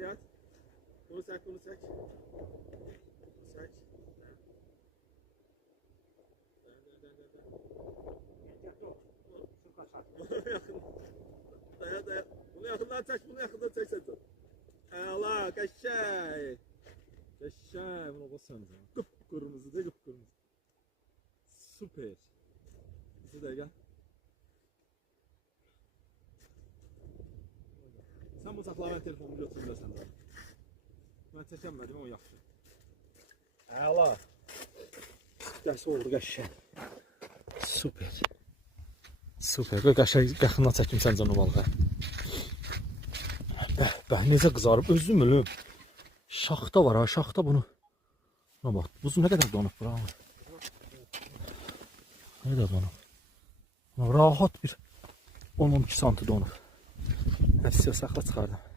yat. Bunu çək, bunu çək. Bunu çək. Daya, daya. Bunu yaxından çək, bunu yaxından çək sən. Əla, qəşəng. Qəşəng, bunu basan. Qıpqırmızı da, qıpqırmızı. Süper. Bir də gəl. Sən bu saxla, mən telefonumu götürürsən də. Mən çəkənmədim, o yaxşı. Əla. Dərs oldu qəşəng. Süper. Süper. Qəşəng yaxından çəkim sən canı balığa. Bəh, necə qızarıb, özüm ölüm. Şaxta var ha, şaxta bunu. Buna bax, buzu nə qədər donub bura. Nə qədər donub. Rahat bir 10-12 santi donub. Hepsi saxla çıxardım.